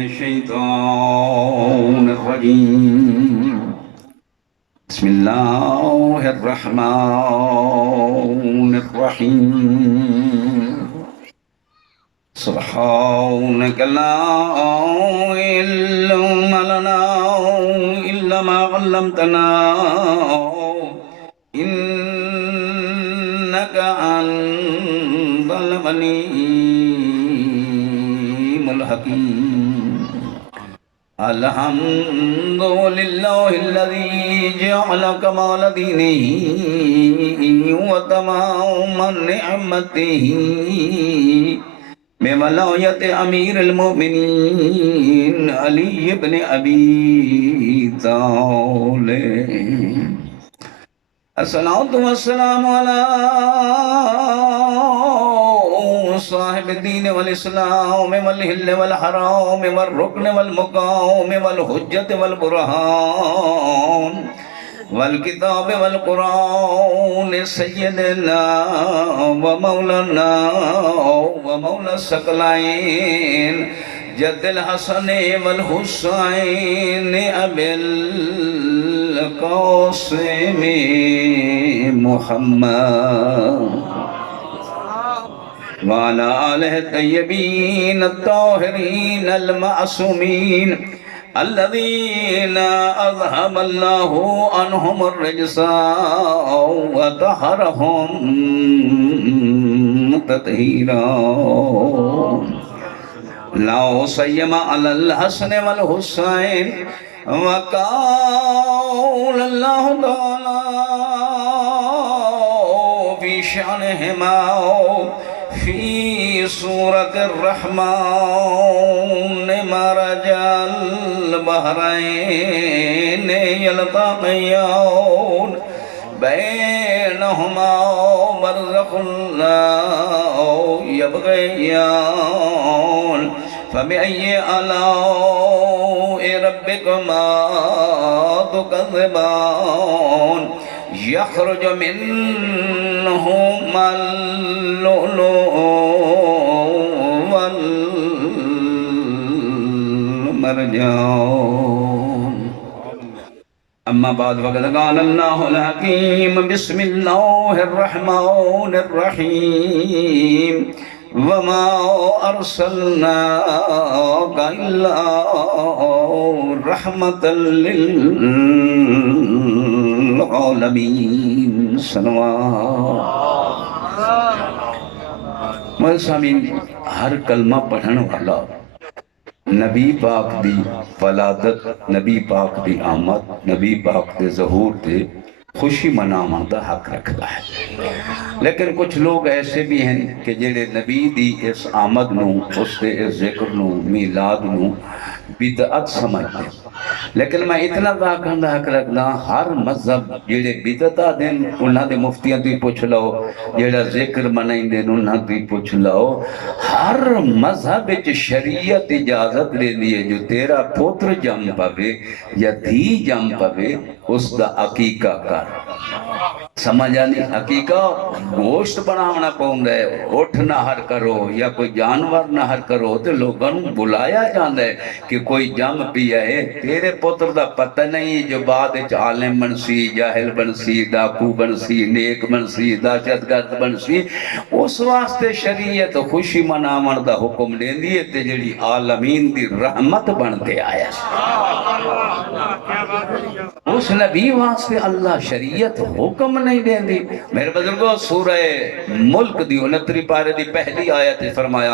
الشيطان الرجيم بسم الله الرحمن الرحيم سبحانك لا علم لنا إلا ما علمتنا إنك أنت العليم الحكيم الحمد لله الذي جعل كمال دينه وتمام نعمته بولاية أمير المؤمنين علي بن أبي طالب الصلاة والسلام على صاحب الدين والإسلام والهل والحرام والركن والمقام والحجة والبرهان والكتاب والقرآن سيدنا ومولانا ومولى الثقلين جد الحسن والحسين أبي القاسم محمد وعلى آله الطيبين الطاهرين المعصومين الذين أذهب الله عنهم الرجس وطهرهم تطهيرا لا سيما على الحسن والحسين وقال الله تعالى في شأنهما في سورة الرحمن مرج البحرين يلتقيان بينهما برزخ لا يبغيان فبأي آلاء ربكما تكذبان يخرج منهما اللؤلؤ والمرجان أما بعد فقد قال الله الحكيم بسم الله الرحمن الرحيم وما أرسلناك إلا رحمة للعالمين صلوات سامین ہر کلمہ پڑھن والا نبی پاک دی ولادت نبی پاک دی آمد نبی پاک دے ظہور دے خوشی مناواں دا حق رکھتا ہے لیکن کچھ لوگ ایسے بھی ہیں کہ جڑے نبی دی اس آمد نو اس دے اس ذکر نو میلاد نو بدعت سمجھتے ہیں لیکن میں اتنا داکھن دا حق رکھنا ہر مذہب جڑے بدعتہ دن انہاں دے مفتیاں تو پوچھ لو جڑا ذکر منائیں دن انہاں تو پوچھ لو ہر مذہب وچ شریعت اجازت لے لیے جو تیرا پوتر جم پوے یا دھی جم پوے اس دا عقیقہ کر سمجھ آنی عقیقہ گوشت بناونا پاؤں ہے اٹھ نہ ہر کرو یا کوئی جانور نہ ہر کرو تو لوگوں بلایا جاندہ ہے کہ کوئی جم پیا ہے تیرے پتر دا پتہ نہیں جو بعد عالم بنسی جاہل بنسی ڈاکو بنسی نیک بنسی دہشت گرد بنسی اس واسطے شریعت خوشی مناون دا حکم دین دیے تے جڑی عالمین دی رحمت بن دے آیا اس نبی واسطے اللہ شریعت حکم نہیں دین دی میرے بزرگوں سورہ ملک دی 69 پارے دی پہلی آیت فرمایا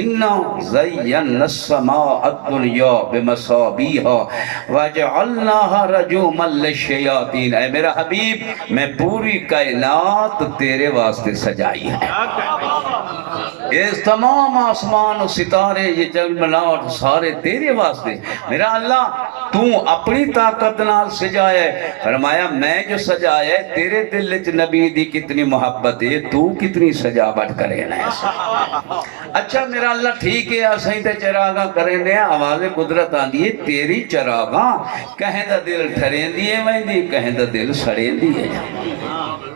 اِنَّا زَيَّنَّ السَّمَاءَ الدُّنْيَا بِمَصَابِيحَ وَجَعَلْنَاهَا رَجُومًا لِلشَّيَاطِينَ اے میرا حبیب میں پوری کائنات تیرے واسطے سجائی ہے اس تمام آسمان و ستارے یہ جگمگاہٹ سارے تیرے واسطے میرا اللہ تو اپنی طاقت نال سجایا ہے فرمایا میں جو سجایا ہے تیرے دل وچ نبی دی کتنی محبت ہے تو کتنی سجاوٹ کرے نا اچھا میرا اللہ ٹھیک ہے اسیں تے چراغاں کریں دے آواز قدرت آندی ہے تیری چراغاں کہیں دا دل ٹھریں دیے ویندی کہیں دا دل سڑیں دیے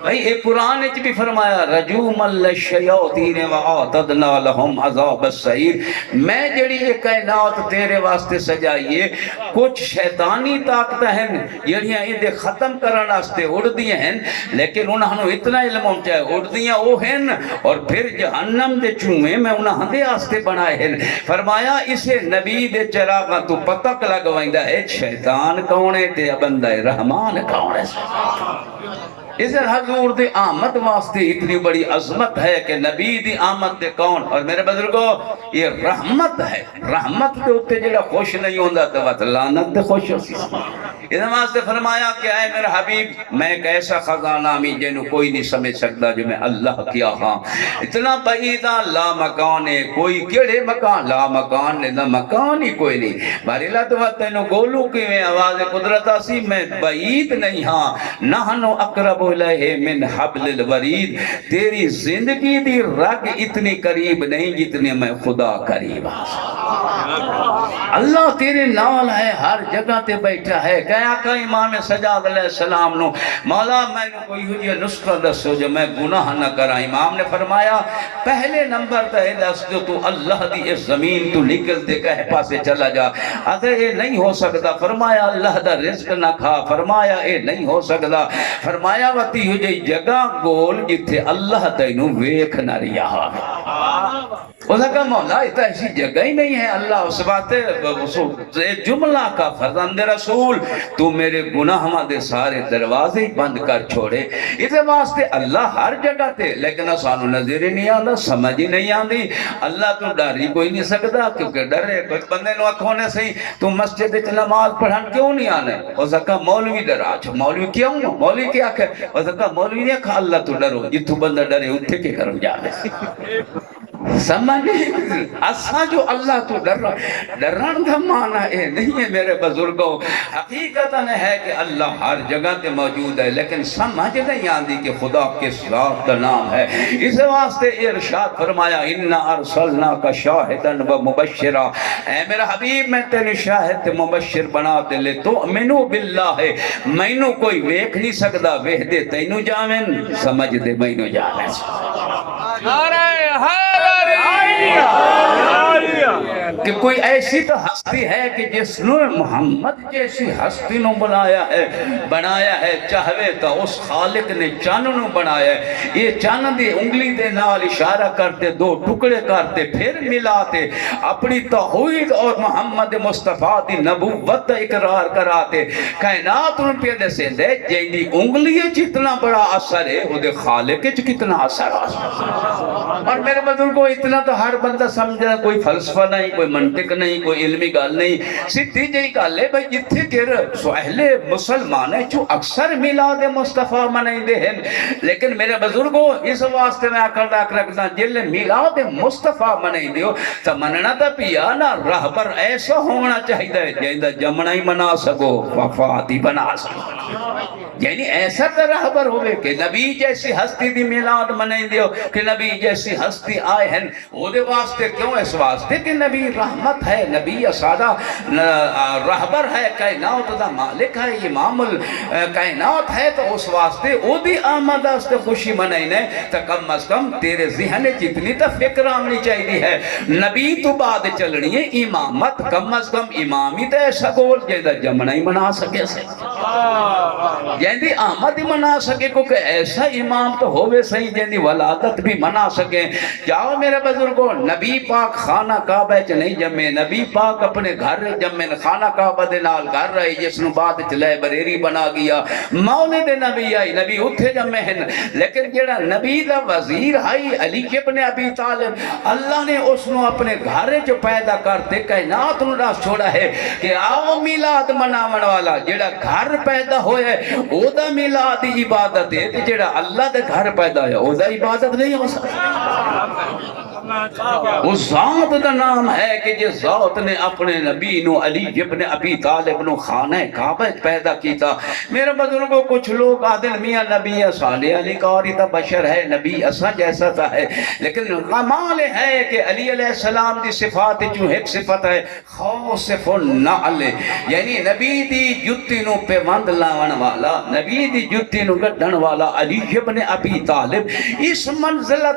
بھئی ایک قرآن وچ بھی فرمایا رجوم الشیاطین وآتت وَأَعْتَدْنَا لَهُمْ عَذَابَ السَّعِيرِ میں جڑی یہ کائنات تیرے واسطے سجائیے کچھ شیطانی طاقتیں ہیں جڑیاں یہ ختم کرن واسطے اڑ دیاں ہیں لیکن انہوں نے اتنا علم ہونا چاہے اڑ دیاں وہ ہیں اور پھر جہنم دے چوئے میں انہوں دے واسطے بنائے ہیں فرمایا اسے نبی دے چراغاں تو پتک لگوائندہ ہے شیطان کون ہے تے بندہ رحمان کون ہے اس حضور دی آمد واسطے اتنی بڑی عظمت ہے کہ نبی دی آمد دے کون اور میرے بزرگوں یہ رحمت ہے رحمت دے اتے جڑا خوش نہیں ہوندہ تو وقت لعنت دے خوش ہو سی اس واسطے فرمایا کہ اے میرے حبیب میں ایک ایسا خزانہ میں جنہوں کوئی نہیں سمجھ سکتا جو میں اللہ کیا ہاں اتنا بعیدہ لا مکان ہے کوئی کیڑے مکان لا مکان نے نہ مکان ہی کوئی نہیں باری اللہ تو وقت انہوں گولو کی میں آواز قدرت آسی میں بعید نہیں ہاں نحنو اقرب الیہ من حبل الورید تیری زندگی دی رگ اتنی قریب نہیں جتنے میں خدا قریب اللہ تیرے نال ہے ہر جگہ تے بیٹھا ہے کہا کہ امام سجاد علیہ السلام نو مولا میں نے کوئی ہوئی نسخہ دسو جو میں گناہ نہ کرا امام نے فرمایا پہلے نمبر تے دس جو تو اللہ دی اس زمین تو نکل دے کہے پاسے چلا جا اگر یہ نہیں ہو سکتا فرمایا اللہ دا رزق نہ کھا فرمایا یہ نہیں ہو سکتا فرمایا وتی ہو جائی جگہ گول جتھے اللہ تینوں ویکھ نہ رہا اس نے کہا مولا یہ تو ایسی جگہ ہی نہیں ہے اللہ اس بات جملہ کا فرزند رسول تو میرے گناہ دے سارے دروازے بند کر چھوڑے اس واسطے اللہ ہر جگہ تے لیکن سانو نظر ہی نہیں آتا سمجھ ہی نہیں آتی اللہ تو ڈر ہی کوئی نہیں سکتا کیونکہ ڈرے کچھ بندے نو اکھونے سے تو مسجد نماز پڑھن کیوں نہیں آنے اس نے کہا مولوی ڈرا مولوی کیوں مولوی کیا کہ اس نے کہا مولوی نے کہا اللہ تو ڈرو جتو بندہ ڈرے اتھے کے کرم جانے سمجھ اساں جو اللہ تو ڈرن کا معنی اے نہیں ہے میرے بزرگوں حقیقت ہے کہ اللہ ہر جگہ تے موجود ہے لیکن سمجھ نہیں آتی کہ خدا کس ذات کا نام ہے اس واسطے ارشاد فرمایا انا ارسلناک شاہدا و مبشرا اے میرا حبیب میں تیرے شاہد مبشر بنا تے لے تؤمنو باللہ مینوں کوئی ویکھ نہیں سکدا ویکھ دے تینوں جاویں سمجھ دے مینوں جاویں کہ کوئی ایسی تو ہستی ہے کہ جس نے محمد جیسی ہستی نو بنایا ہے چاہوے تو اس خالق نے چاند نو بنایا ہے یہ چاند دی انگلی دے نال اشارہ کرتے دو ٹکڑے کرتے پھر ملاتے اپنی توحید اور محمد مصطفیٰ دی نبوت اقرار کراتے کائنات ان پہ دسے دے جیندی انگلی جتنا بڑا اثر ہے وہ دے خالق کتنا اثر اور میرے بزرگوں اتنا تو ہر بندہ سمجھا کوئی فلسفہ نہیں کوئی منطق نہیں کوئی علمی گال نہیں سیدھی جئی گل ہے بھائی جتھے گر اہل مسلمان ہے جو اکثر میلاد مصطفیٰ منائندے ہیں لیکن میرے بزرگوں اس واسطے میں آکر رکھتا جلے میلاد مصطفیٰ منائندے ہو تو مننا تا پیا نا رہبر ایسا ہونا چاہیے جائندہ جمنا ہی منا سکو وفاتی بنا سکو یعنی ایسا تو رہبر ہوئے کہ نبی جیسی ہستی دی میلاد منائندے ہو کہ نبی جیسی ہستی آئے ہیں وہ دے واسطے کیوں اس واسطے کہ نبی رحمت ہے نبی اسادہ رہبر ہے کائنات دا مالک ہے امام کائنات ہے تو اس واسطے او دی آمد واسطے خوشی منائنے تو کم از کم تیرے ذہن جتنی تا فکر آمنی چاہیے ہے نبی تو بعد چلنی ہے امامت کم از کم امامی تو ایسا گول جیدہ جمنا ہی منا سکے سے یعنی آمد ہی منا سکے کیونکہ ایسا امام تو ہوئے صحیح جیندی ولادت بھی منا سکے جاؤ میرے بزرگوں نبی پاک خانہ کعبہ چ نہیں جمے نبی پاک اپنے گھر جمے خانہ کعبہ دے نال گھر رہی جس نو بعد چلے بریری بنا گیا مولد نبی آئی نبی اتھے جمے ہیں لیکن جڑا نبی دا وزیر آئی علی ابن ابی طالب اللہ نے اس نو اپنے گھر جو پیدا کرتے کائنات نو راس چھوڑا ہے کہ آؤ میلاد مناون والا جڑا گھر پیدا ہوئے او دا میلاد عبادت ہے جڑا اللہ دے گھر پیدا ہے او دا عبادت نہیں ہو سکتا اس ذات دا نام ہے کہ جس ذات نے اپنے نبی نو علی ابن ابی طالب نو خانہ کعبہ پیدا کیتا میرے بزرگوں کچھ لوگ آدھن میاں نبی صالح علی قاری تا بشر ہے نبی اسا جیسا تا ہے لیکن کمال ہے کہ علی علیہ السلام دی صفات جو ایک صفت ہے خوصف النعل یعنی نبی دی جتی نو پہ وند لاون والا نبی دی جتی نو گڑھن والا علی ابن ابی طالب اس منزلہ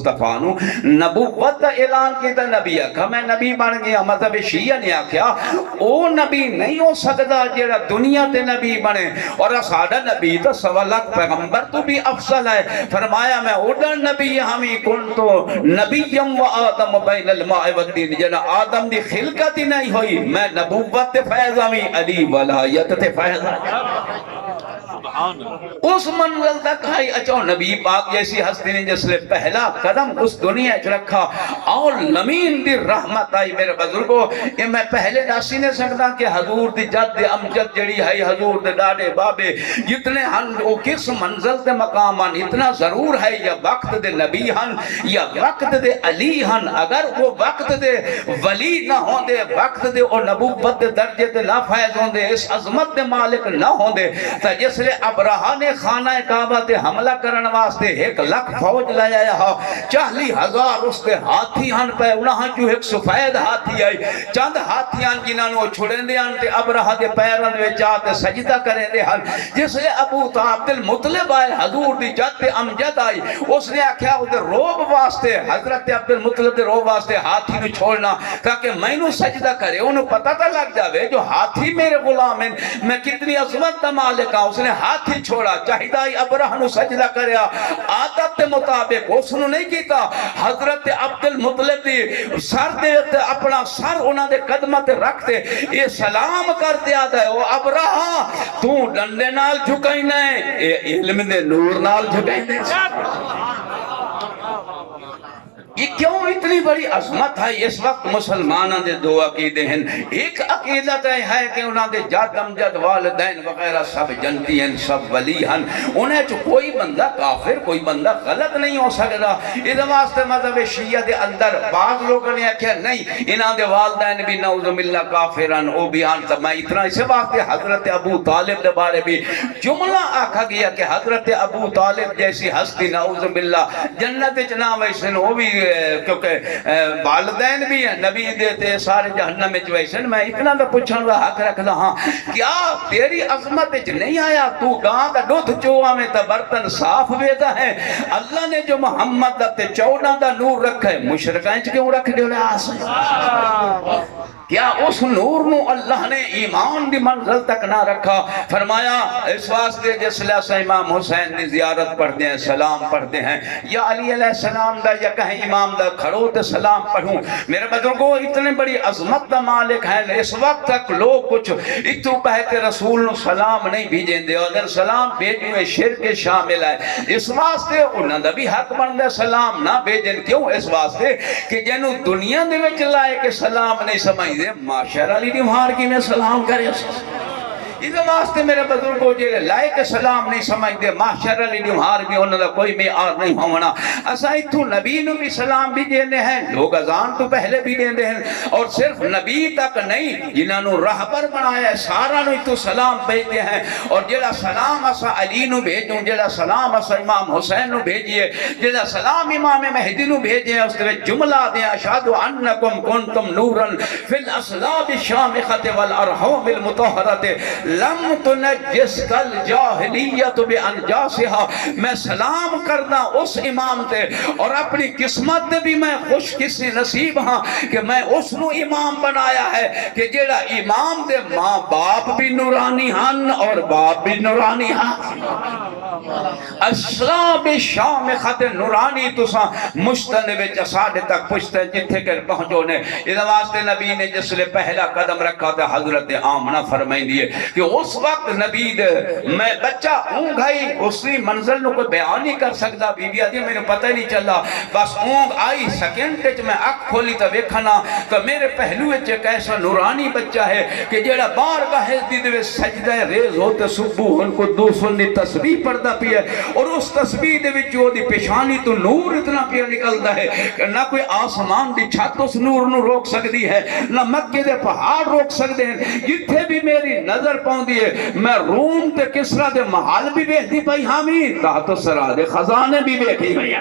مصطفیٰ نو نبوت دا اعلان کیتا نبی آکھا میں نبی بن گیا مذہب شیعہ نے آکھیا او نبی نہیں ہو سکتا جیڑا دنیا تے نبی بنے اور ساڈا نبی تو 1.25 لاکھ پیغمبر تو بھی افضل ہے فرمایا میں اڈن نبی ہمیں کنتو نبیم و آدم بین الماء والدین جنا آدم دی خلقت ہی نہیں ہوئی میں نبوت تے فیض ہمیں علی ولایت تے فیض اس منزل تک ہے اچھو نبی پاک جیسی ہستی نے جس لئے پہلا قدم اس دنیا چ رکھا اور لمین دی رحمت آئی میرے بزرگو یہ میں پہلے ناسی نے سکتا کہ حضور دی جد امجد جڑی ہے حضور دے ڈاڑے بابے جتنے ہن وہ کس منزل دے مقام ہن اتنا ضرور ہے یا وقت دے نبی ہن یا وقت دے علی ہن اگر وہ وقت دے ولی نہ ہوں دے وقت دے اور نبوت دے درجے دے نہ فائز ہوں دے اس عظمت دے مالک نہ ہوں دے تا جس لئے ابراہا نے خانہ کعبہ تے حملہ کرن واسطے 1 لاکھ فوج لے آیا ہا 40,000 اس کے ہاتھی ہن پہ انہاں جو ایک سفید ہاتھی آئی چند ہاتھی ہن جنہاں نو چھڑیں دے ہن تے ابراہا دے پیرن وچ چاہتے سجدہ کریں دے ہن جس لئے ابو عبد المطلب آئے حضور دی جد امجد آئی اس نے آکھیا وہ دے روب واسطے حضرت عبد المطلب دے روب واسطے ہاتھی نو چھوڑنا تاکہ میں نو سجدہ کرے انہوں پتہ تھا لگ جاوے جو ہاتھی میرے غلام ہیں میں کتنی عظمت دا مالک ہوں اس نے ہاتھی چھوڑا چاہیدائی ابراہ نو سجدہ کریا عادت دے مطابق اس نے نہیں کیتا حضرت عبد المطلب دی سر دے اپنا سر انہاں دے قدمت رکھتے یہ سلام کر دیا دے وہ ابراہ تو ڈنڈے نال جھکائی نہیں علم دے نور نال جھکائی نہیں یہ کیوں اتنی بڑی عظمت ہے اس وقت مسلمانہ دے دو عقیدے ہیں ایک عقیدت ہے کہ انہاں دے جد امجد والدین وغیرہ سب جنتی ہیں سب ولی ہیں انہیں جو کوئی بندہ کافر کوئی بندہ غلط نہیں ہو سکتا اس واسطے مذہب شیعہ دے اندر بعض لوگوں نے کہا نہیں انہاں دے والدین بھی نعوذ باللہ کافران او بھی آن تب میں اتنا اس واسطے حضرت ابو طالب دے بارے بھی جملہ آکھا گیا کہ حضرت ابو طالب جیسی ہستی نعوذ باللہ جنت چنا ویسن وہ بھی کیونکہ والدین بھی ہیں نبی دیتے سارے جہنم میں ویسن میں اتنا تو پوچھن کا حق رکھنا ہاں کیا تیری عظمت نہیں آیا تو گاں دا دودھ چوہا میں تا برتن صاف بیتا ہے اللہ نے جو محمد دا تے 14 دا نور رکھا ہے مشرقین کیوں رکھ دے کیا اس نور نو اللہ نے ایمان دی منزل تک نہ رکھا فرمایا اس واسطے جس لئے سے امام حسین دی زیارت پڑھتے ہیں سلام پڑھتے ہیں یا علی علیہ السلام دا یا کہیں امام دا کھڑو تے سلام پڑھوں میرے بزرگوں اتنے بڑی عظمت دا مالک ہیں اس وقت تک لوگ کچھ اتو پہتے رسول نو سلام نہیں بھیجیں دے اگر سلام بھیجیں میں شرک شامل ہے اس واسطے انہاں دا بھی حق بندے سلام نہ بھیجیں کیوں اس واسطے کہ جنہوں دنیا دے میں چلائے کہ سلام نہیں سمجھ معاشر علی دیمہار کی میں سلام کرے اس واسطے میرے بزرگوں جے لائق سلام نہیں سمجھ دے معاشر علی دیمہار بھی انہوں نے کوئی معیار نہیں ہونا اسا اتھو نبی نو بھی سلام بھی دینے ہیں لوگ اذان تو پہلے بھی دینے ہیں اور صرف نبی تک نہیں جنہاں نو رہبر بنایا ہے سارا نو اتھو سلام بھیجتے ہیں اور جیڑا سلام اسا علی نو بھیجوں جیڑا سلام اسا امام حسین نو بھیجیے جیڑا سلام امام مہدی نو بھیجیں اس کے جملہ دیں اشہدو انکم کنتم نورا فی الاسلاب الشامخت والارحوم المطہرت لم تنجس کل جاہلیت بے انجاسہا میں سلام کرنا اس امام تے اور اپنی قسمت بھی میں خوش کسی نصیب ہاں کہ میں اس نو امام بنایا ہے کہ جیڑا امام دے ماں باپ بھی نورانی ہن اور باپ بھی نورانی ہن اسلام شامخت نورانی تسا مشتنوے چساڑے تک پشتے جتھے کر پہنچو نے اس واسطے نبی نے جس لئے پہلا قدم رکھا تھا حضرت آمنہ فرمائیں دیئے کہ اس وقت نبی دے میں بچہ اونگ آئی اسی منزل نو کوئی بیان نہیں کر سکتا بی بی آدھی میں نے پتہ نہیں چلا بس اونگ آئی سیکنڈ ٹچ میں اک کھولی تا ویکھنا تو میرے پہلوے چے کیسا نورانی بچہ ہے کہ جیڑا بارگاہ دی دے سجدہ ریز ہوتے صبح ان کو 200 تسبیح پڑھتا پی ہے اور اس تسبیح دے وچ جو دی پیشانی تو نور اتنا پیا نکلتا ہے کہ نہ کوئی آسمان دی چھت اس نور نو روک سکتی ہے نہ مکے دے پہاڑ روک سکتے ہیں جتھے بھی میری نظر پاؤں دیئے میں روم تے کسرا دے محل بھی بیٹھی پائی ہامی تحت سرا دے خزانے بھی بیٹھی پائی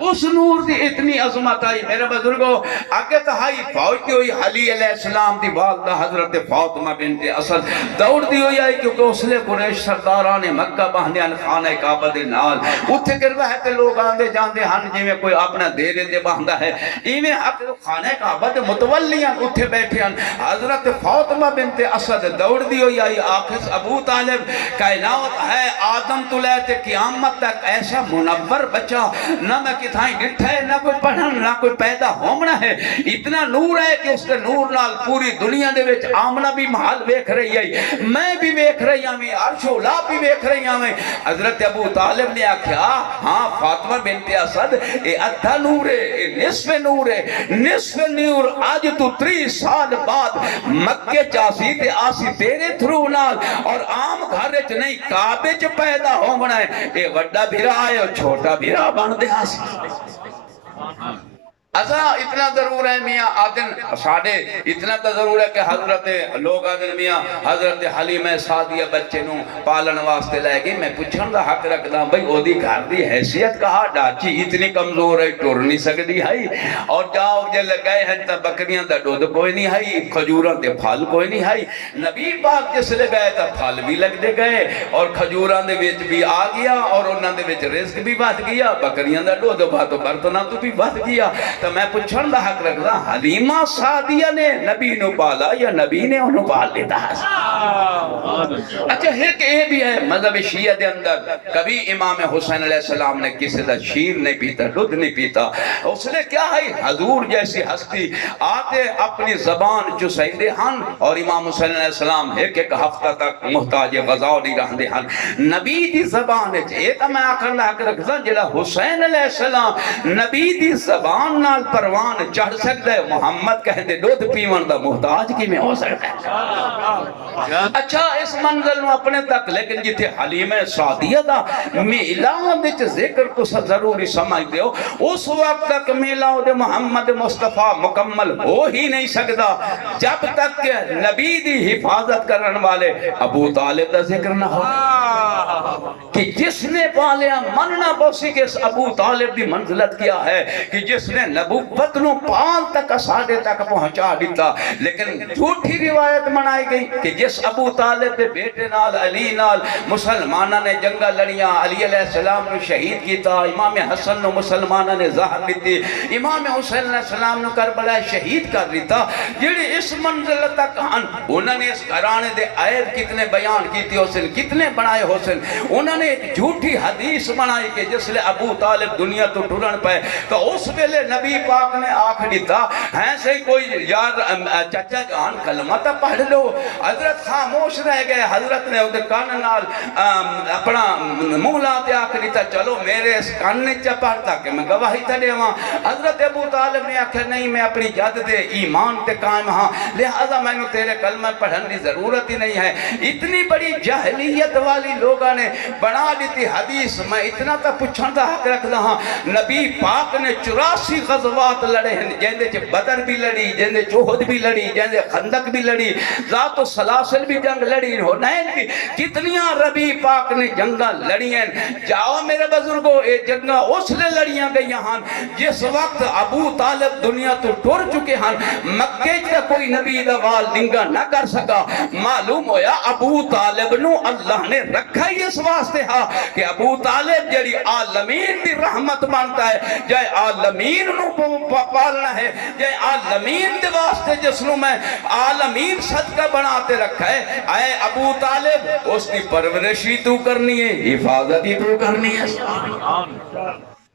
اس نور دی اتنی عظمت آئی میرے بزرگوں آگے تہائی فوج دی ہوئی علی علیہ السلام دی والدہ حضرت فاطمہ بنت اسد دوڑ دی ہوئی آئی کیونکہ اس لئے قریش سرداران مکہ باندیان خانہ کعبہ دے نال اتھے گربہ ہے کہ لوگ آندے جاندے ہن جی میں کوئی اپنا دیرے دے باندہ ہے ایویں حق خانہ کعبہ دے متولیاں اتھے بیٹھے ہن حضرت فاطمہ بنت اسد دوڑ دی ہوئی آئی آخر ابو طالب کائنات ہے آدم تو لے تے قیامت تک ایسا منور بچہ نہ میں کتھائیں ڈٹھا ہے نہ کوئی پڑھن نہ کوئی پیدا ہومنا ہے اتنا نور ہے کہ اس کے نور نال پوری دنیا دے وچ آمنہ بھی محل ویکھ رہی ہے میں بھی ویکھ رہی ہوں عرش اولا بھی ویکھ رہی ہوں حضرت ابو طالب نے آکھیا ہاں فاطمہ بنت اسد اے ادھا نور ہے اے نصف نور آج تو 30 سال بعد مکے چاسی تے آسی تیرے تھرو نال اور عام گھر چ نہیں کعبے چ پیدا ہومنا ہے اے وڈا بھیرا ہے اور چھوٹا بھیرا بن دے آسی اچھا اتنا ضرور ہے میاں آدن ساڑھے اتنا تو ضرور ہے کہ حضرت لوگ آدن میاں حضرت حلیمہ سعدیہ بچے نوں پالن واسطے لے گئی میں پوچھن دا حق رکھدا بھئی او دی گھر دی حیثیت کہا ڈاچی اتنی کمزور ہے ٹر نہیں سکدی ہے اور جاؤ جے لگائے ہیں تا بکریاں دا دودھ کوئی نہیں ہے کھجوراں دے پھل کوئی نہیں ہے نبی پاک جس لے گئے تا پھل بھی لگ دے گئے اور کھجوراں دے وچ بھی آ گیا اور انہاں دے وچ رزق بھی بات گیا بکریاں دا دودھ بات برتناں تو بھی بات گیا تو میں پوچھن دا حق رکھدا حلیمہ سعدیہ نے نبی نو پالا یا نبی نے انہوں پال لیتا ہے اچھا ایک اے بھی ہے مذہب شیعہ دے اندر کبھی امام حسین علیہ السلام نے کسی دا شیر نہیں پیتا دودھ نہیں پیتا اس نے کیا ہے حضور جیسی ہستی آتے اپنی زبان چسائندے ہن اور امام حسین علیہ السلام ایک ہفتہ تک محتاج غذا نہیں رہندے ہن نبی دی زبان اے تا میں آخر دا حق رکھدا جڑا حسین علیہ السلام نبی دی زبان نال پروان چڑھ سکتا ہے محمد کہندے دودھ پیون دا محتاج کی میں ہو سکتا ہے اچھا اس منزل نو اپنے تک لیکن جتھے حلیمہ سعدیہ دا میلاد وچ ذکر کو ضروری سمجھ دیو اس وقت تک میلاد محمد مصطفیٰ مکمل ہو ہی نہیں سکتا جب تک کہ نبی دی حفاظت کرن والے ابو طالب دا ذکر نہ ہو کہ جس نے پالیا مننا پوسی کہ ابو طالب دی منزلت کیا ہے کہ جس نے نبوت نو پال تک اساڑے تک پہنچا دیتا لیکن جھوٹی روایت منائی گئی کہ جس ابو طالب دے بیٹے نال علی نال مسلمانہ نے جنگا لڑیاں علی علیہ السلام نے شہید کیتا امام حسن نو مسلمانہ نے ظاہر لیتی امام حسین علیہ السلام نو کربلا شہید کر دیتا جڑے اس منزل تک ہن انہوں نے اس گھرانے دے آیت کتنے بیان کیتی حسن کتنے بنائے حسن انہوں نے ایک جھوٹی حدیث بنائی کہ جس لئے ابو طالب دنیا تو ٹرن پائے تو اس ویلے نبی پاک نے آنکھ دیتا ہیں سے کوئی یار چچا جان کلمہ تا پڑھ لو حضرت خاموش رہ گئے حضرت نے ادھر کان نال اپنا مولاتے آنکھ دیتا چلو میرے اس کان نے چا پڑھتا کہ میں گواہی تا دے وہاں حضرت ابو طالب نے آنکھ نہیں میں اپنی جد دے ایمان تے قائم ہاں لہذا میں نے تیرے کلمہ پڑھن دی ضرورت ہی نہیں ہے اتنی بڑی جاہلیت والی لوگاں نے بنا دیتی حدیث میں اتنا تا پوچھن دا حق رکھ ہاں نبی پاک نے 84 غزوات لڑے ہیں جیندے چھ بدر بھی لڑی جیندے چوہد بھی لڑی جیندے خندق بھی لڑی ذات و سلاسل بھی جنگ لڑی ہونین بھی کتنیاں ربی پاک نے جنگاں لڑی ہیں جاؤ میرے بزرگوں اے جنگاں اس لئے لڑیاں گئی ہیں جس وقت ابو طالب دنیا تو ٹور چکے ہیں مکہ جا کوئی نبی دوال دنگا نہ کر سکا معلوم ہویا ابو طالب نو اللہ نے رکھا ہی اس واسطے ہاں کہ ابو طالب جڑی عالمین دی رحمت مانتا ہے جائے عالمین نو پالنا ہے جائے عالمین دے واسطے جس نو میں عالمین صدقہ بناتے رکھا ہے اے ابو طالب اس کی پرورشی تو کرنی ہے حفاظتی تو کرنی ہے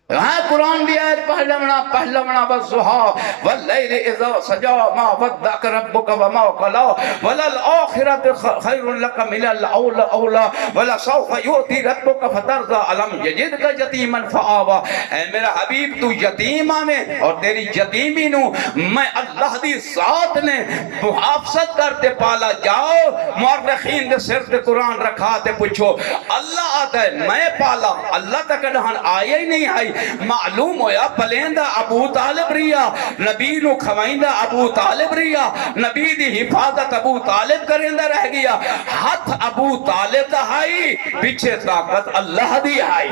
ہاں قرآن بھی آیت پہلمنا والضحا واللیل اذا سجا ما ودعک ربک وما قلا وللآخرۃ خیر لک من الاولا ولسوف یؤتی ربک فترضى الم یجدک یتیما فآوا اے میرا حبیب تو یتیم میں اور تیری یتیمی نو میں اللہ دی ذات نے محافظت کرتے پالا جاؤ مورخین دے سر تے قرآن رکھا تے پوچھو اللہ آتا ہے میں پالا اللہ تک ڈہن آیا ہی نہیں آئی معلوم ہویا پلیندہ ابو طالب ریا نبی نو کھوائندہ ابو طالب ریا نبی دی حفاظت ابو طالب کرندہ رہ گیا ہاتھ ابو طالب دا آئی پیچھے طاقت اللہ دی آئی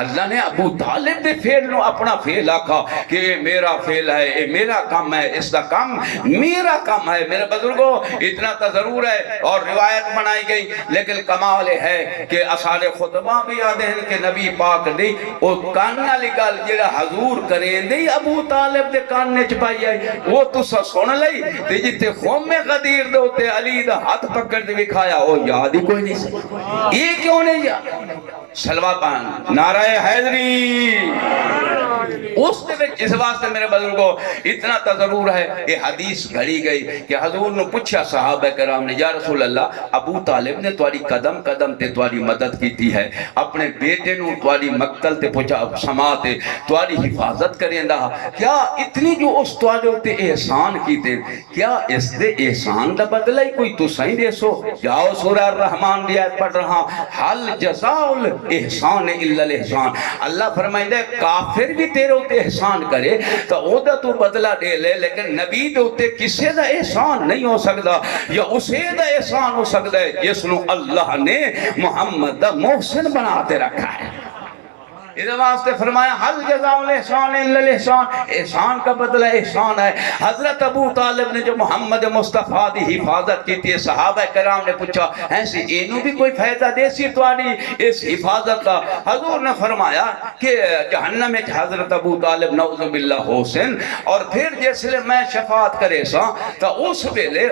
اللہ نے ابو طالب دے فعل نو اپنا فعل آکھا کہ اے میرا فعل ہے، اے میرا کام ہے، اس دا کام میرا کام ہے۔ میرے بزرگوں اتنا تو ضرور ہے اور روایت بنائی گئی، لیکن کمال ہے کہ اسال خطبہ بھی آدھے ہیں کہ نبی پاک دی او کاننا لگل جڑا حضور کریں دی ابو طالب دے کاننے چپائی آئی وہ تو سن لئی تے جتے خوم غدیر دے ہوتے علی دا ہاتھ پکڑ دے بکھایا وہ یاد ہی کوئی نہیں سکتا۔ یہ کیوں نہیں یاد؟ سلوات پان نعرہ حیدری اس اس واسطے میرے بزرگوں اتنا تو ضرور ہے کہ حدیث گھڑی گئی کہ حضور نے پوچھا صحابہ کرام نے یا رسول اللہ ابو طالب نے تواڈی قدم قدم تے تواڈی مدد کیتی ہے، اپنے بیٹے نو تواڈی مقتل تے پہنچا سما تے تواڈی حفاظت کریندا، کیا اتنی جو اس تواڈے تے احسان کیتے کیا اس دے احسان دا بدلہ ہی کوئی تسیں دے سو؟ جاؤ سورہ الرحمن دی آیت پڑھ رہا حل جزاء الاحسان الا الاحسان۔ اللہ فرمائے دے کافر بھی تیرے تے احسان کرے تو او دا تو بدلہ دے لے، لیکن نبی دے تے کسے دا احسان نہیں ہو سکتا یا اسے دا احسان ہو سکتا ہے جس نو اللہ نے محمد دا محسن بناتے رکھا ہے۔ اس واسطے فرمایا حل جزاء الاحسان الا الاحسان، احسان کا بدلہ احسان ہے۔ حضرت ابو طالب نے جو محمد مصطفیٰ دی حفاظت کی تھی، صحابہ کرام نے پوچھا ایسی اینو بھی کوئی فائدہ دے سی تواڈی اس حفاظت کا؟ حضور نے فرمایا کہ جہنم میں حضرت ابو طالب نعوذ باللہ حسین اور پھر جیسے میں شفاعت کرے سا تو اس ویلے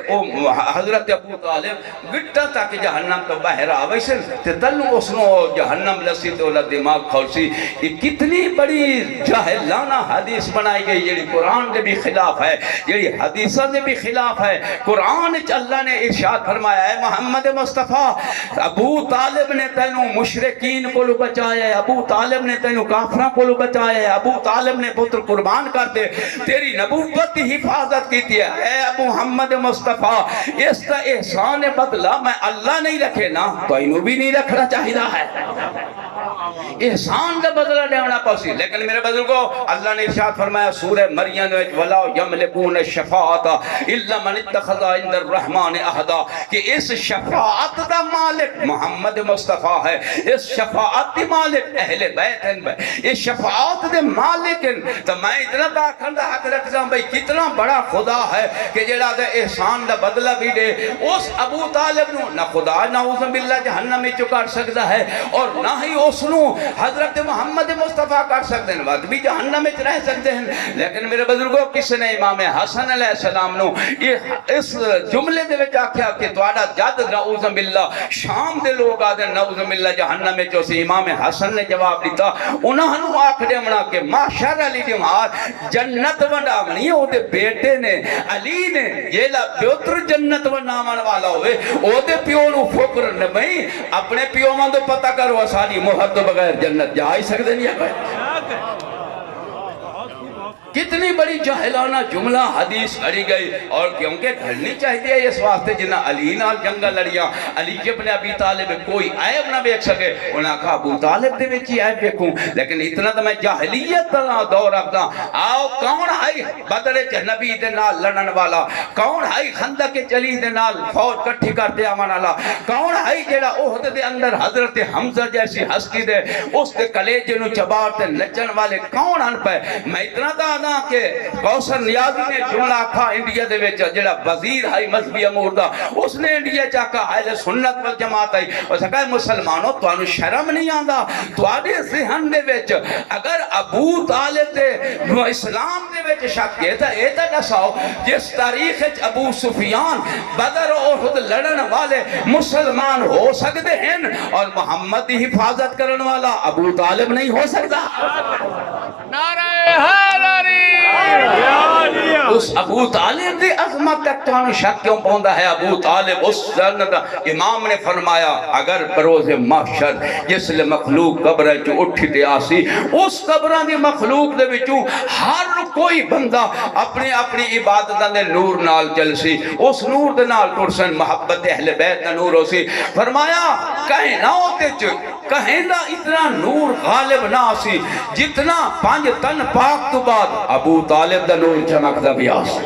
حضرت ابو طالب گٹا تاکہ جہنم تو باہر آوے سن تے تلو اس نو جہنم لسی تو دماغ کھولسی۔ یہ کتنی بڑی جاہلانہ حدیث بنائی گئی جیڑی قرآن دے بھی خلاف ہے، جیڑی حدیثہ دے بھی خلاف ہے۔ قرآن اللہ نے ارشاد فرمایا ہے محمد مصطفیٰ ابو طالب نے تینوں مشرکین کو بچایا ہے، ابو طالب نے تینوں کافروں کو بچایا ہے، ابو طالب نے پتر قربان کرتے تیری نبوت کی حفاظت کی تھی۔ اے ابو محمد مصطفیٰ اس کا احسان بدلہ میں اللہ نہیں رکھے نا تو انہوں بھی نہیں رکھنا چاہیے ہے، احسان کا بدلہ دینا پاسی۔ لیکن میرے بزرگوں اللہ نے ارشاد فرمایا سورہ مریم ولا یملکون الشفاعۃ الا من اتخذ عند الرحمن عہدا کہ اس شفاعت دا مالک محمد مصطفیٰ ہے، اس شفاعت دی مالک اہل بیت ہیں، اس شفاعت دے مالک ہیں۔ تو میں اتنا داخل دا حق رکھتا ہوں بھئی کتنا بڑا خدا ہے کہ جڑا دے احسان دا بدلہ بھی دے۔ اس ابو طالب نو نہ خدا نعوذ باللہ جہنم میں چکر سکتا ہے اور نہ ہی اس نو حضرت محمد مصطفیٰ کر سکتے ہیں، وقت بھی جہنم میں رہ سکتے ہیں۔ لیکن میرے بزرگوں کس نے امام حسن علیہ السلام نو اس جملے دے وچ آکھیا کہ تواڈا جد نعوذ باللہ شام دے لوگ آدھے نعوذ باللہ جہنم میں چوسی، امام حسن نے جواب دیتا انہاں نو آکھ دے منا کہ ماشاء علی دی مار جنت ونڈاونی او دے بیٹے نے علی نے جیلا بیوتر جنت ونڈاون والا ہوئے او دے پیو نو فکر نہیں اپنے پیو مان تو پتہ کرو ساری محد تو بغیر جنت جا ہی سکتے نہیں ہے۔ کتنی بڑی جاہلانہ جملہ حدیث گھڑی گئی اور کیونکہ گھڑنی چاہیے اس واسطے جنہ علی نال جنگا لڑیاں، علی ابن ابی طالب کوئی عیب نہ دیکھ سکے، انہاں کہا ابو طالب دے وچ ہی عیب دیکھوں۔ لیکن اتنا تو میں جاہلیت دا دور رکھدا آؤ کون ہے بدر نبی دے نال لڑن والا، کون ہے خندق جلی دے نال فوج کٹھی کرتے آون والا، کون ہے جڑا احد دے اندر حضرت حمزہ جیسی ہستی دے اس دے کلیجے نو چباڑ تے نچن والے کون ان پہ۔ میں اتنا دا کہ کوثر نیازی نے جملہ کھا انڈیا دے وچ جڑا وزیر ہے مذہبی امور دا اس نے انڈیا چاکا اہل سنت والجماعت ہے اس کہا مسلمانوں تانوں شرم نہیں آندا تواڈے ذہن دے وچ اگر ابو طالب دے اسلام دے وچ شک ہے تے اے تے دساؤ جس تاریخ وچ ابو سفیان بدر اور احد لڑن والے مسلمان ہو سکتے ہیں اور محمد دی حفاظت کرن والا ابو طالب نہیں ہو سکتا۔ نعرہ حیدری اس ابو طالب دی عظمت تک تو شک کیوں پوندا ہے؟ ابو طالب اس جنت امام نے فرمایا اگر بروز محشر جس لئے مخلوق قبر جو اٹھتے آسی اس قبران دی مخلوق دے وچوں ہر کوئی بندہ اپنی اپنی عبادت دے نور نال چلسی، اس نور دے نال ترسن محبت اہل بیت دا نور ہو سی۔ فرمایا کہیں نہ ہوتے کہیں نہ اتنا نور غالب نہ سی جتنا 5 تن پاک تو بعد ابو طالب دا نور چمک دا بیاس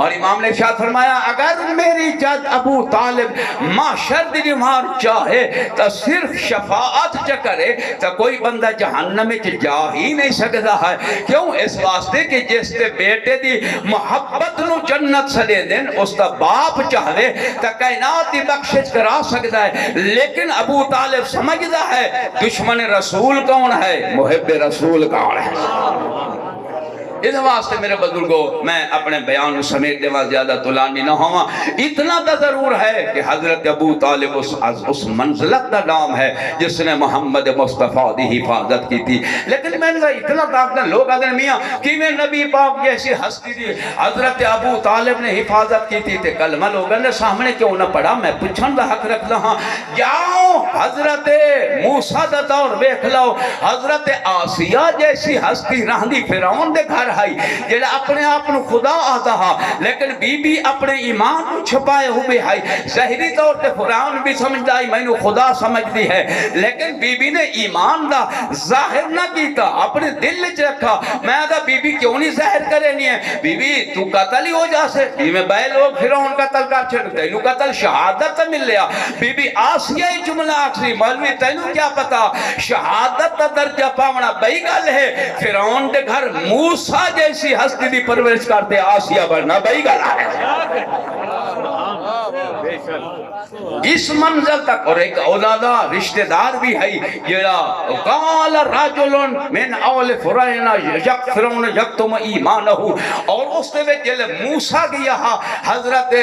اور امام نے ارشاد فرمایا اگر میری جد ابو طالب معاشر دی بیمار چاہے تو صرف شفاعت چ کرے تو کوئی بندہ جہنم میں جا ہی نہیں سکتا ہے. کیوں؟ اس واسطے کہ جس تے بیٹے دی محبت نو جنت سدے دین اس دا باپ چاہے تو کائنات دی بخشش کرا سکتا ہے. لیکن ابو طالب سمجھدا ہے دشمن رسول کون ہے، محب رسول کون ہے. اس واسطے میرے بزرگوں میں اپنے بیان سمیت دیوا زیادہ طولانی نہ ہوا. اتنا تو ضرور ہے کہ حضرت ابو طالب اس منزلت کا نام ہے جس نے محمد مصطفیٰ دی حفاظت کی تھی. لیکن میں نے اتنا طاقت لوگ آدھے میاں کہ میں نبی پاک جیسی ہستی دی حضرت ابو طالب نے حفاظت کی تھی تے کلمہ لوگوں نے سامنے کیوں نہ پڑھا. میں پوچھن دا حق رکھتا ہاں. جاؤ حضرت موسیٰ دا دور دیکھ لو، حضرت آسیہ جیسی ہستی رہندی فرعون دے گھر ہے جڑا اپنے آپ نو خدا آتا ہا، لیکن بی بی اپنے ایمان کو چھپائے ہوئے ہے. ظاہری طور تے فرعون بھی سمجھدا ہے میں نو خدا سمجھدی ہے، لیکن بی بی نے ایمان دا ظاہر نہ کیتا، اپنے دل وچ رکھا. میں آدھا بی بی کیوں نہیں ظاہر کرے نہیں ہے؟ بی بی تو قتل ہی ہو جا سے میں بے لوگ فرعون قتل کر چھڑتے نو قتل شہادت مل لیا. بی بی آسیہ جملہ آخری مولوی تینوں کیا پتا شہادت تا درجہ پاونا بئی گل ہے. فرعون دے گھر موسیٰ جیسی ہستی دی پرورش کرتے آسیہ بڑھنا بئی گلا ہے. اس منزل تک. اور ایک اولادہ رشتہ دار بھی ہے جڑا قال رجل من اول فرعون یکفرون یکتم ایمانہ، اور اس نے جلے موسیٰ گیا حضرت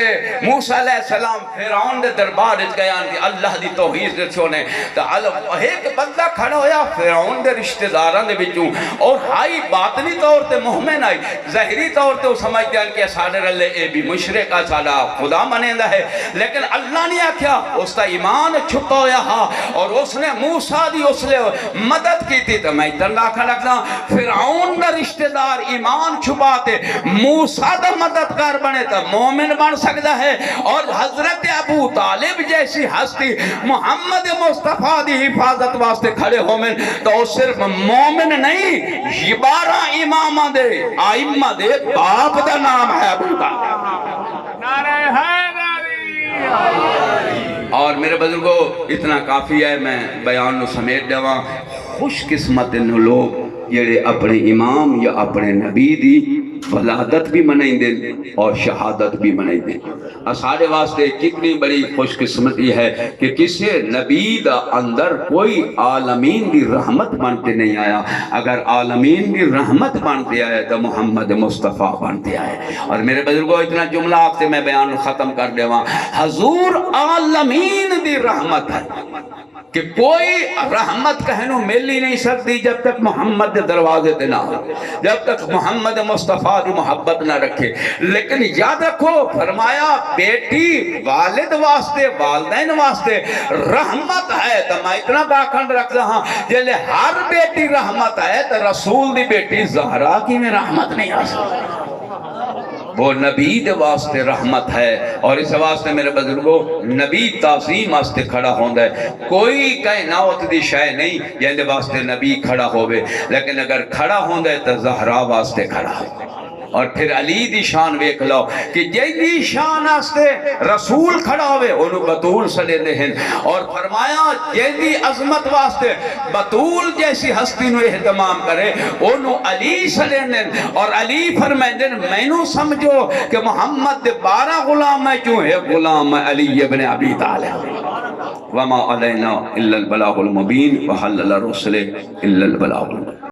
موسیٰ علیہ السلام فرعون دے دربار وچ گیا کہ اللہ دی توحید رسونے تو ایک بندہ کھڑا ہویا فرعون دے رشتہ داراں دے وچوں اور ہائی باطنی طور تے مومن آئی، ظاہری طور تے وہ سمجھتے ہیں کہ ساڑھے رلے اے بھی مشرق کا ساڑھا خدا منیندہ ہے. لیکن اللہ نے آکھیا اس کا ایمان چھپا ہویا ہا اور اس نے موسیٰ دی اس لئے مدد کی تھی. تو میں اتنا آکھا لگتا فرعون دا رشتہ دار ایمان چھپاتے موسیٰ دا مددگار بنے تو مومن بن سکتا ہے. اور حضرت ابو طالب جیسی ہستی محمد مصطفیٰ دی حفاظت واسطے کھڑے ہومن تو صرف مومن نہیں، 12 امامہ دے آئمہ دے باپ دا نام ہے ابو طالب. نعرہ حیدری. اور میرے بزرگوں اتنا کافی ہے. میں بیان نو سمیت دیواں. خوش قسمت ان لوگ جڑے اپنے امام یا اپنے نبی دی ولادت بھی منائیں دیں اور شہادت بھی منائیں دیں. اساڑے واسطے کتنی بڑی خوش قسمتی ہے کہ کسی نبی دا اندر کوئی عالمین دی رحمت بنتے نہیں آیا. اگر عالمین دی رحمت بنتے آئے تو محمد مصطفیٰ بنتے آئے. اور میرے بزرگوں اتنا جملہ آپ سے میں بیان ختم کر دے وہاں. حضور عالمین دی رحمت ہے کہ کوئی رحمت کہنو مل ہی نہیں سکتی جب تک محمد دے دروازے تے نہ ہو، جب تک محمد مصطفیٰ دی محبت نہ رکھے. لیکن یاد رکھو فرمایا بیٹی والد واسطے والدین واسطے رحمت ہے. تو میں اتنا باکھنڈ رکھتا ہاں جلے ہر بیٹی رحمت ہے تو رسول دی بیٹی زہرا کی میں رحمت نہیں آ سکتا. وہ نبی دے واسطے رحمت ہے. اور اس واسطے میرے بزرگوں نبی تعظیم واسطے کھڑا ہوندہ ہے. کوئی کائنات دی شے نہیں جن دے واسطے نبی کھڑا ہوئے، لیکن اگر کھڑا ہوندہ ہے تو زہرا واسطے کھڑا ہو. اور پھر علی دی شان ویکھ لو کہ جیدی شان آستے رسول کھڑا ہوئے انہوں بطول سلے دے ہیں. اور فرمایا جیدی عظمت واسطے بطول جیسی ہستی نو اہتمام کرے انہوں علی سلے دیں. اور علی فرمائے دیں میں نو سمجھو کہ محمد دے 12 غلام ہے کیوں ہے غلام علی ابن ابی طالب. وما علینا الا البلاغ المبین وحل الرسل الا البلاغ المبین.